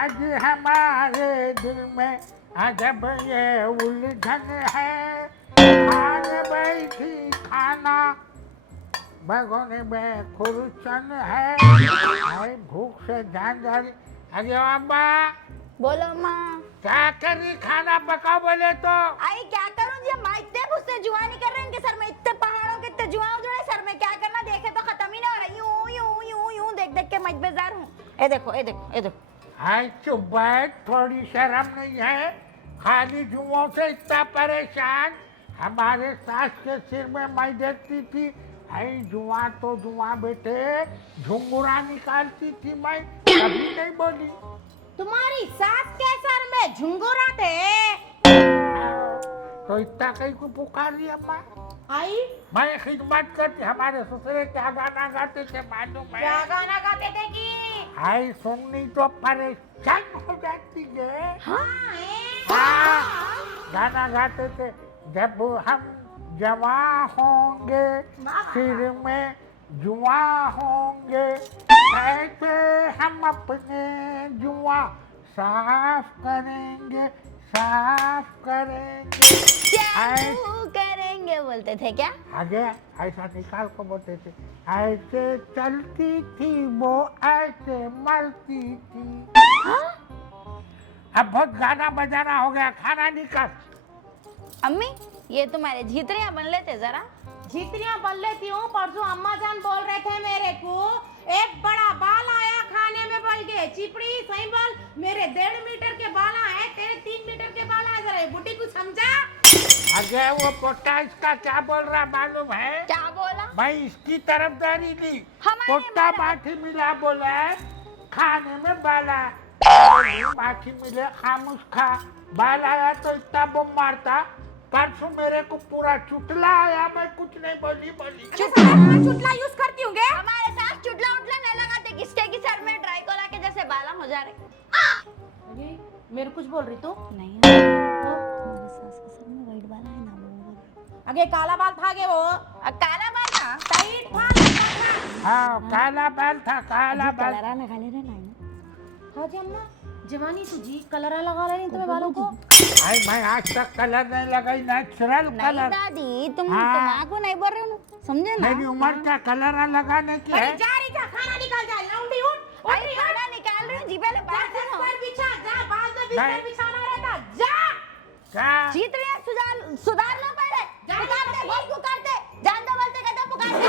आज हमारे दिल में अजब ये उलझन है, खाने बैठी खाना भगोने में खुरचन है, भाई भूख से जान जा रही। अरे अम्मा बोलो माँ। क्या कर रही, खाना पकाओ बोले तो। आई क्या करूं जी, माँ इतने गुस्से जुआ नहीं कर रहे इनके सर में, इतने पहाड़ों के इतने जुआ उजड़े सर में, क्या करना देखे तो खत्म ही ना हो रहा, यूं यूं यूं यूं देख देख के मच बेजार हूँ। ये देखो ये देखो ये देखो। हाय चुप बैठ, थोड़ी शर्म नहीं है, खाली जुओं से इतना परेशान। हमारे सास के सिर में मैं देखती थी, हाय जुआ तो जुआ बेटे, झुंगुरा निकालती थी मैं, कभी नहीं बोली। तुम्हारी सास के सर में झुंगुरा थे तो इतना कहीं को पुकार रही अम्मा। आई? मैं खिदमत करती, हमारे ससुरे क्या गाना गाते थे मालूम है? क्या गाना गाते थे कि? हाय सुननी तो परेशान हो जाती है। हाँ, गाना गाते थे, जब हम जवां होंगे सिर में जुआ होंगे, ऐसे हम अपने जुआ साफ करेंगे साफ करेंगे। क्या करेंगे बोलते थे क्या? आगे ऐसा निकाल को बोलते थे, ऐसे चलती थी वो ऐसे मरती थी। अब बहुत गाना बजाना हो गया, खाना निकाल। अम्मी ये तुम्हारे झितरियां बन लेते जरा। झितरियां बन लेती हूँ, परसों अम्मा जान बोल रहे थे मेरे को, एक बड़ा बाल आया खाने में बोल के, चिपड़ी सही बोल, मेरे 1.5 मीटर के बाल आए, तेरे 3 मीटर के बाल आए, जरा बुढ़ी को समझा। अरे वो पोटा इसका क्या बोल रहा मालूम है? क्या बोला? मैं इसकी तरफदारी ली, हमारे पोटा बाला। माठी मिला बोला है, खाने में बाला, माठी मिले खामुश खा, बाल आया तो इतना बम मारता। परसों मेरे को पूरा चुटला आया, मैं कुछ नहीं बोली। चुटला यूज करती हूँ हमारे साथ चुटला उटला नहीं लगाते, किसके की सर में ड्राई कोला के जैसे बाला हो जा रहे। अरे मेरे कुछ बोल रही तू? नहीं हमारे सास के सर में वाइट बाला है ना, वो आगे काला बाल था गे वो, काला बाला टाइट था। हाँ काला बाल था, काला बाल। कलरा लगा ले रे लाइन। हाँ जी अम्मा, जवानी तुझी कलरा लगा लेनी तुम्हें बालों को। भाई मैं आज तक कलर नहीं लगाई, नेचुरल नहीं कलर। दादी तुम हाँ। दिमाग को नहीं बोल रहे हो, समझे ना? मेरी उम्र क्या कलर लगाने की है? जा रही जा, खाना निकाल जा, लौंडी उठ। अरे खाना निकाल रही हूँ जी, पहले बात जा, सुनो। पर बिछा जा, बाद में बिस्तर नहीं। बिछाना रहता, जा। क्या जीतरिया सुधार लो पहले। जा, पुकारते जा, बहुत पुकारते, जान दो बोलते कहते पुकारते।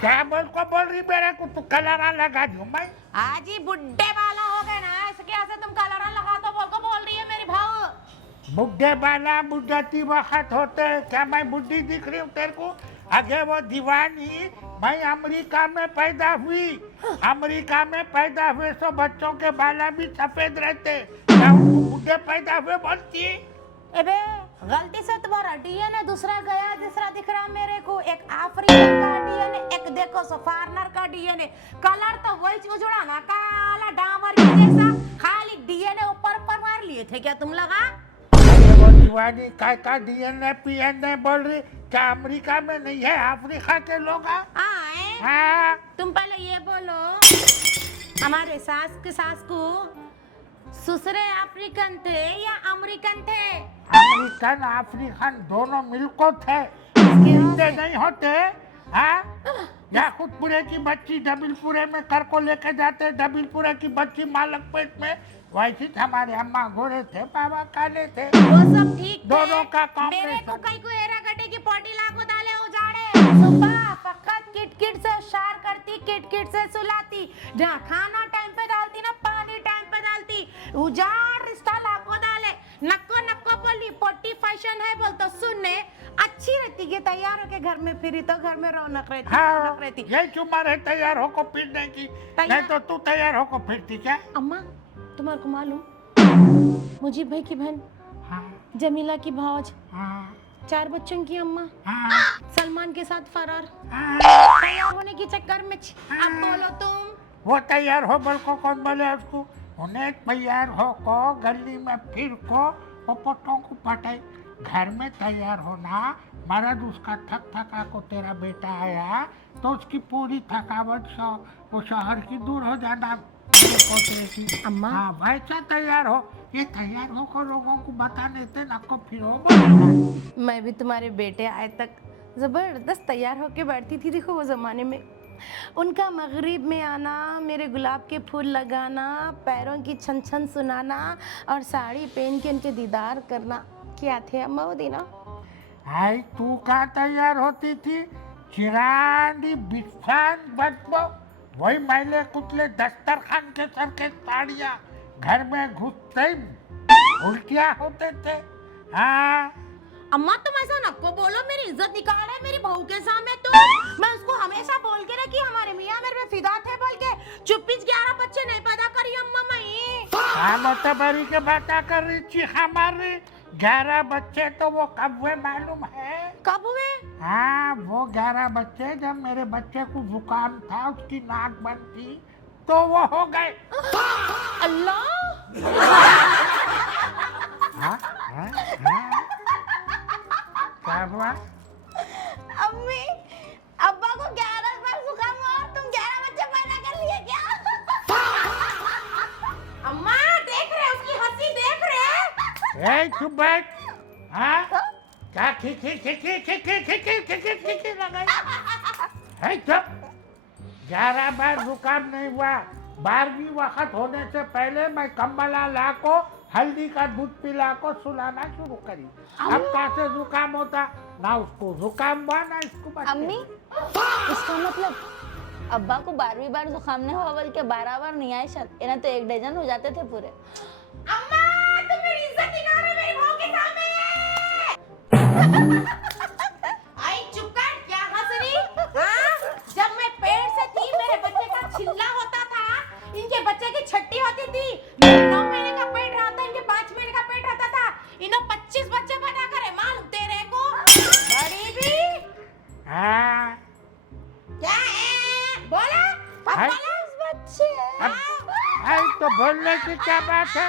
क्या बोल रही मेरे को, तू कलर लगा दूं मैं? आज ही बुड्ढे वाला हो गए ना, इसके ऐसे तुम कलरा लगा तो बोल रही है मेरी भाव। बुढ़े बाला बुढ़ती वक्त होते, क्या मैं बुढ़ी दिख रही हूँ तेरे को? आगे वो दीवानी, मैं अमेरिका में पैदा हुई, अमेरिका में पैदा हुए तो बच्चों के बाला भी सफेद रहते, क्या उनको बुढ़े पैदा हुए बोलती? एबे गलती से तुम्हारा डीएनए दूसरा गया, तीसरा दिख रहा मेरे को, एक अफ्रीकन का डीएनए, एक देखो सफारनर का डीएनए, कलर तो वही उजड़ा ना, काला डामर के जैसा, खाली डीएनए ऊपर ऊपर मार लिए थे क्या तुम लगा? वो दीवानी का डीएनए पीएनए बोल रही, क्या अमेरिका में नहीं है अफ्रीका के लोग? हाँ तुम पहले ये बोलो, हमारे सास को ससुरे अफ्रीकन थे या अमेरिकन थे? अमेरिकन अफ्रीकन दोनों मिलको थे, हिंदे नहीं होते। हाँ या खुदपुरे की बच्ची डबिलपुरे में कर को लेके जाते, डबिलपुरे की बच्ची मालक पेट में, वैसे हमारे अम्मा गोरे थे, बाबा काले थे, वो सब ठीक दोनों का मेरे को कॉम्बिनेशन। कई को एरा गड्ढे की पोटी लागू डाले उजाड़े, सुबह फकत किट से शार करती, किट से सुलाती, जहाँ खाना टाइम पे डालती ना, पानी टाइम पे डालती, उजाड़ रिश्ता लागू डाले, नक्को बोली पोटी फैशन है बोल तो सुनने अच्छी रहती कि तैयार होके घर में फिरी तो घर में रौनक रहती, हाँ रौनक रहती। यही चुम्मा है तैयार होको फिरने की, नहीं तो तू तैयार होको फिरती क्या? अम्मा तुम्हारे को मालूम, मुजीब भाई की बहन, हाँ जमीला की भाज, हाँ 4 बच्चों की अम्मा, हाँ सलमान के साथ फरार, हाँ। तैयार होने के चक्कर में अब बोलो तुम। वो तैयार हो बोल को कौन बोले उसको? उन्हें तैयार हो को गली में फिर को वो पोटों को पटाई, घर में तैयार होना, मर्द उसका थक थका को तेरा बेटा आया तो उसकी पूरी थकावट वो शहर की दूर हो जाना पोते की। अम्मा। हाँ वैसा तैयार हो, ये तैयार होकर लोगों को बताने से नको फिर हो बोलेगा। मैं भी तुम्हारे बेटे आए तक जबरदस्त तैयार होके बैठती थी। देखो वो जमाने में उनका मगरिब में आना, मेरे गुलाब के फूल लगाना, पैरों की छन छन सुनाना और साड़ी पहन के उनके दीदार करना। क्या थे अम्मा वो दिन? आई तू कहाँ तैयार होती थी? चिरांदी बिछान बदबो, वही मैले कुतले दस्तरखान के सर के साड़ियाँ घर में घुसते ही उल्टियाँ होते थे। हाँ अम्मा तुम ऐसा नको बोलो, मेरी इज्जत निकाल है मेरी बहू के सामने तो। मैं उसको हमेशा बोल के रखी हमारे मियाँ मेरे पे फिदा थे बोल के। चुप्पी 11 बच्चे नहीं पैदा करी अम्मा मैं। हाँ मतबरी के बात कर रही थी हमारी 11 बच्चे तो वो कब हुए मालूम है? कब हुए? हाँ वो 11 बच्चे जब मेरे बच्चे को जुकाम था, उसकी नाक बंद थी तो वो हो गए। अल्लाह। हाँ हाँ हाँ क्या हुआ? अम्मी, अब्बा को 11 बार जुकाम हुआ और तुम 11 बच्चे पैदा कर लिए क्या? अम्मा देख रहे उसकी हंसी देख रहे? ए चुप बैठ। हाँ क्या खिखी खिखी खिखी खिखी खिखी खिखी लगाई? है चुप। 11 बार जुकाम नहीं हुआ। 12वीं वक्त होने से पहले मैं कम्बला ला को हल्दी का दूध पिला को सुलाना शुरू करी। अब कहाँ से जुकाम होता? ना उसको जुकाम हुआ ना इसको बच्चे। अम्मी, इसका मतलब अब्बा को 12वीं बार जुकाम नहीं हुआ बल्कि 12 बार नहीं आए शायद, इन्हें तो 1 डजन हो जाते थे पूरे। अम्मा तुम मेरी इज्जत निकाल रहे मेरी बहू के सामने। आई चुप कर, क्या हंस रही? हाँ? जब मैं पेट से थी मेरे बच्चे का छिल्ला होता था, इनके बच्चे की छट्टी होती थी। 9 महीने का पेट रहा था, इनके 5 महीने का पेट रहता था। इन्हों 25 बच्चे पैदा करे मालूम तेरे को? बड़ी भी हाँ क्या है? बोला है? 25 बच्चे। है तो बोलने की क्या बात है?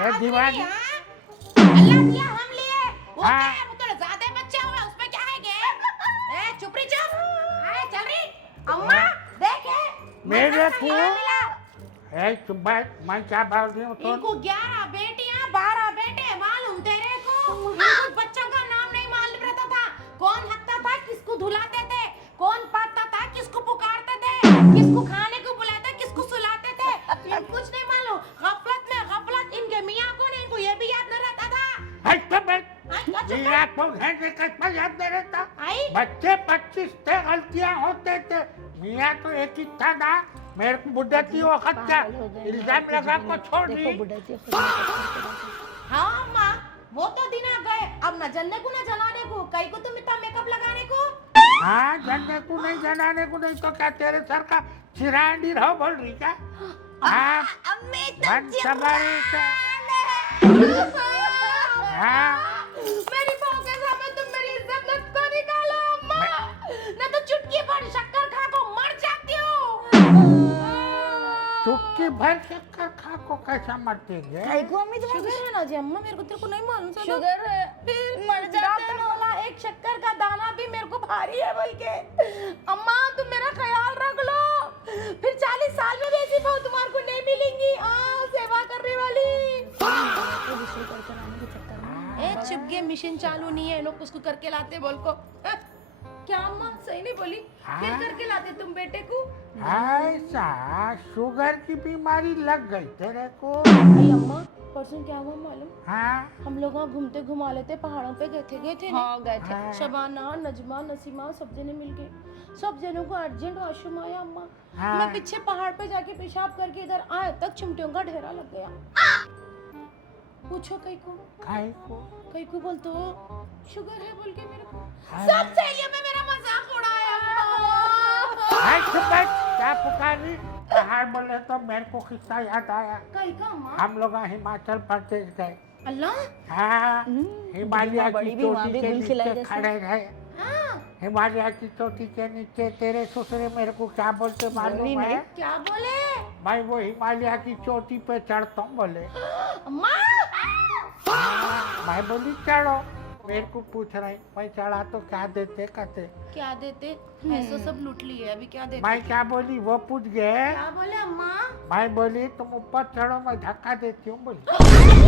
ये दीवानी। अल्लाह दिया हम लिए। वो हाँ। क्या है? वो तो ज्यादा बच्चे हुए उसमें क्या है गे? ए चुप रही चुप। अरे चल रही अम्मा देखे मेरे मरना को का मिला। ए चुप बैठ। मैं क्या बोल रही हूँ तो? इनको 11 बेटियां 12 बेटे मालूम तेरे को? इनको बच्चों का नाम नहीं मालूम रहता था। कौन हकता था किसको धुलाते थे, कौन पाता था किसको पुकारते थे, किसको खाने को बुलाते किसको सुलाते थे, इनको कुछ नहीं मालूम। गफलत इनके मियाँ को नहीं, इनको ये भी याद न रहता था। है तो बैठ। आई, क्या चुप ये आप कौन है जे कसम याद नहीं रहता? आई? बच्चे 25 थे, गलतियां होते थे। मियाँ तो एक ही था ना। मेरे को बुढ़ती वक्त का इल्जाम लगा को छोड़ दी। हाँ अम्मा वो तो दिन आ गए, अब न जलने को न जलाने को, कई को तुम इतना मेकअप लगाने को। हाँ जानने को नहीं जनाने को नहीं तो क्या तेरे सर का चिरांडी रहो बोल रही क्या? हाँ अम्मी बन सवारी का। हाँ मेरी बहू के सामने तुम मेरी इज्जत मत को निकालो अम्मा, न तो चुटकी भर शक्कर खा को मर जाती हूँ। चुटकी भर शक्कर खा को कैसा मरते हैं? कई को अम्मी तुम्हें शुगर है ना जी अम्मा, मेरे को तेरे को नहीं मालूम था। शुगर है, फिर मर जाते डॉक्टर हो। बोला एक शक्कर का दाना भी मेरे को भारी है बोल के। अम्मा तुम मेरा ख्याल रख लो, फिर 40 साल में भी ऐसी बहू तुम्हारे को नहीं मिलेंगी। सेवा करने वाली। ए चुप गए, मिशन चालू नहीं है, लोग उसको करके लाते बोल को। क्या अम्मा सही नहीं बोली? फिर करके लाते तुम बेटे को। ऐसा शुगर की बीमारी लग गई तेरे को? नहीं अम्मा परसों क्या हुआ मालूम? हाँ हम लोग वहाँ घूमते घुमा लेते पहाड़ों पे गए थे ना। हाँ गए थे। हाँ। शबाना नजमा नसीमा सब जने मिल गए। सब जनों को अर्जेंट वॉशरूम आया अम्मा। हाँ। मैं पीछे पहाड़ पे जाके पेशाब करके इधर आए तक चिमटियों का ढेरा लग गया। पूछो कई को बोल तो शुगर है बोल के मेरे को। हाँ। सब सहेलियों में मेरा मजाक उड़ाया अम्मा। हाय सुबह क्या पुकारी? पहाड़ बोले तो मेरे को किस्सा याद आया। कई का अम्मा? हम लोग हिमाचल प्रदेश गए। अल्लाह। हाँ हिमालय बड़ी की भी वहाँ चोटी भी के गुल खिलाए नीचे जैसे। खड़े रहे। हाँ हिमालय की चोटी के नीचे तेरे ससुरे मेरे को क्या बोलते मालूम है? क्या बोले? मैं वो हिमालय की चोटी पे चढ़ता हूँ बोले। अम्मा मैं बोली चढ़ो, मेरे को पूछ रही मैं चढ़ा तो क्या देते कहते। क्या देते? ऐसा सब लूट लिए, अभी क्या देते? मैं क्या बोली वो पूछ गए। क्या बोले अम्मा? मैं बोली तुम ऊपर चढ़ो मैं धक्का देती हूँ बोली।